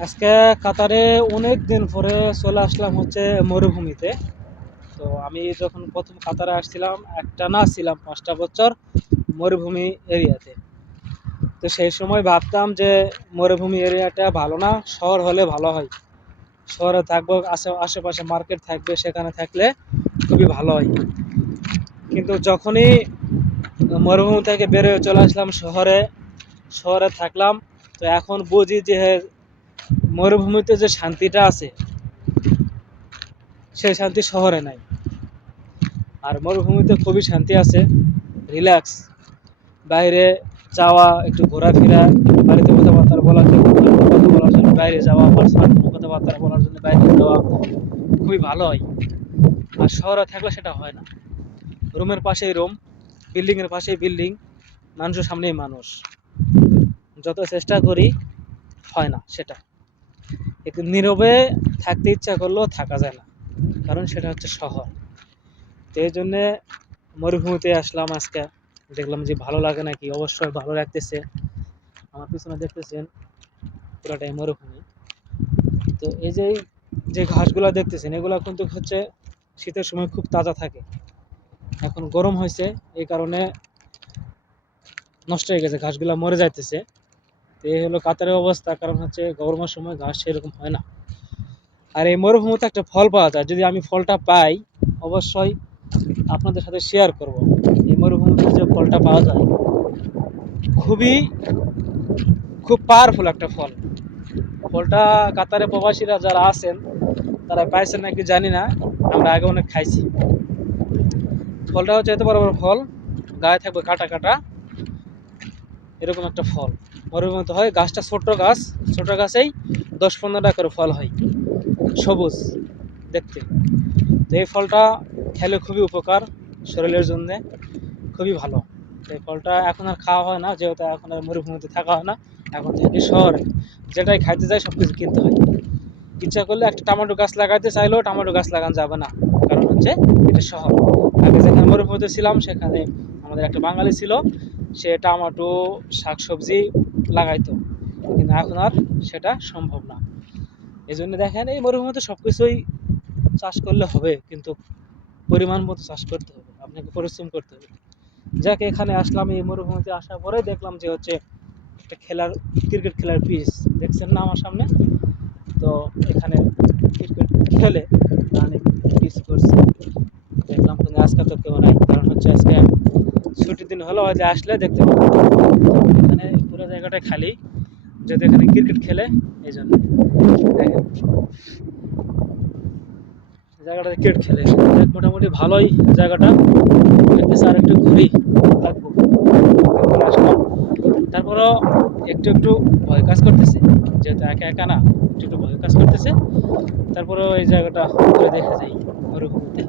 আজকে কাতারে অনেক দিন পরে চলে আসলাম হচ্ছে মরুভূমিতে। তো আমি যখন প্রথম কাতারে আসছিলাম, একটা না ছিলাম পাঁচটা বছর মরুভূমি এরিয়াতে। তো সেই সময় ভাবতাম যে মরুভূমি এরিয়াটা ভালো না, শহর হলে ভালো হয়। শহরে থাকব, আশে, আশেপাশে মার্কেট থাকবে, সেখানে থাকলে খুবই ভালো হয়। কিন্তু যখনই মরুভূমি থেকে বেরোয় চলে আসলাম শহরে শহরে থাকলাম, তো এখন বুঝি যে মরুভূমিতে যে শান্তিটা আছে, সেই শান্তি শহরে নাই। আর মরুভূমিতে খুবই শান্তি আছে রিল্যাক্স বাইরে যাওয়া, একটু ঘোরাফেরা, বাড়িতে কথাবার্তা বলার জন্য বলার জন্য বাইরে যাওয়া পার্সোনাল কথাবার্তা বলার জন্য বাইরে যাওয়া খুবই ভালো হয়। আর শহরে থাকলে সেটা হয় না। রুমের পাশেই রুম বিল্ডিংয়ের পাশেই বিল্ডিং মানুষের সামনেই মানুষ। যত চেষ্টা করি, হয় না সেটা। নীরবে থাকতে ইচ্ছা করলেও থাকা যায় না। কারণ সেটা হচ্ছে শহর। তো এই জন্যে মরুভূমিতে আসলাম আজকে। দেখলাম যে ভালো লাগে নাকি? অবশ্যই ভালো লাগতেছে। আমার পিছনে দেখতেছেন পুরোটাই মরুভূমি। তো এই যে যে ঘাসগুলো দেখতেছেন, এগুলো কিন্তু হচ্ছে শীতের সময় খুব তাজা থাকে। এখন গরম হয়েছে, এই কারণে নষ্ট হয়ে গেছে, ঘাসগুলো মরে যাইতেছে। তো এই হলো কাতারের অবস্থা, কারণ হচ্ছে গরমের সময় ঘাস সেরকম হয় না। আর এই মরুভূমিতে একটা ফল পাওয়া যায়, যদি আমি ফলটা পাই, অবশ্যই আপনাদের সাথে শেয়ার করব। এই মরুভূমিতে যে ফলটা পাওয়া যায়, খুবই, খুব পাওয়ারফুল একটা ফল। ফলটা কাতারে প্রবাসীরা যারা আছেন, তারা পাইছেন নাকি জানি না, আমরা আগে অনেক খাইছি। ফলটা হচ্ছে এত বড় বড় ফল, গায়ে থাকবে কাটা কাটা, এরকম একটা ফল। মরুভূমিতে হয়। গাছটা ছোট্ট গাছ, ছোট গাছেই দশ পনেরোটা করে ফল হয়। সবুজ দেখতে। তো এই ফলটা খেলে খুবই উপকার শরীরের জন্যে, খুবই ভালো। তো এই ফলটা এখন আর খাওয়া হয় না, যেহেতু এখন আর মরুভূমিতে থাকা হয় না, এখন থাকি শহরে যেটাই খাইতে যায় সব কিছু কিনতে হয়। ইচ্ছা করলে একটা টমেটো গাছ লাগাইতে চাইলেও টমেটো গাছ লাগানো যাবে না, কারণ হচ্ছে এটা শহর। আগে যেখানে মরুভূমিতে ছিলাম, সেখানে আমাদের একটা বাঙালি ছিল, সে টমেটো, শাকসবজি লাগাইতো। কিন্তু এখন আর সেটা সম্ভব না। এই জন্য দেখেন, এই মরুভূমিতে সব কিছুই চাষ করলে হবে, কিন্তু পরিমাণ মতো চাষ করতে হবে। আপনাকে পরিশ্রম করতে হবে। যাকে, এখানে আসলাম, এই মরুভূমিতে আসার পরে দেখলাম যে হচ্ছে একটা খেলার ক্রিকেট খেলার পিচ দেখছেন না আমার সামনে? তো এখানে ক্রিকেট খেলে অনেক করছে। দেখলাম কিন্তু আজকে তো কেউ নাই, কারণ হচ্ছে আজকে ছুটির দিন হলো হয়তো আসলে দেখতে পাবো এখানে জায়গাটা খালি যদি এখানে ক্রিকেট খেলে, এই জন্য। জায়গাটা ক্রিকেট খেলে। মোটামুটি ভালোই জায়গাটা। আর একটু ঘুরি তারপরও একটু একটু ভয় কাজ করতেছে। যেহেতু একা একা না, একটু একটু ভয় কাজ করতেছে। তারপরেও এই জায়গাটা ঘুরে দেখে যাই মরুভূমিতে